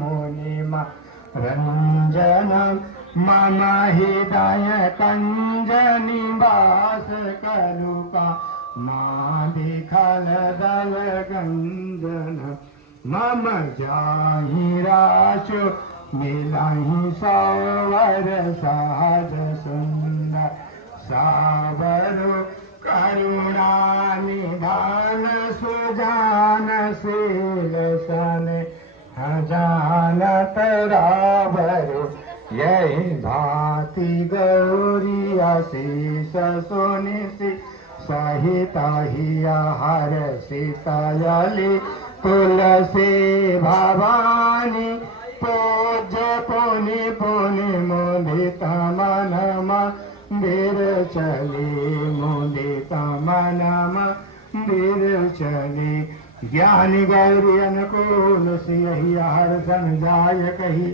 मुनिमा रंजन मम हृदय कंजनि वास करुका नाभिखल दल गंजन मम जाहि राशो मिलहि सौवर सहज सुंदर सावरो करुणा निधान सुजान शील सन जानत रावर यही भांति गौरी आशीष सुनिसि सहित हिया हर सीतयली तुलसी भवानी पूज्य पुनि पुनि मुदित मन मंदिर चली मुदित मन मंदिर चली ज्ञानी गौरी अनुकूल सियहि हर सन जाय कही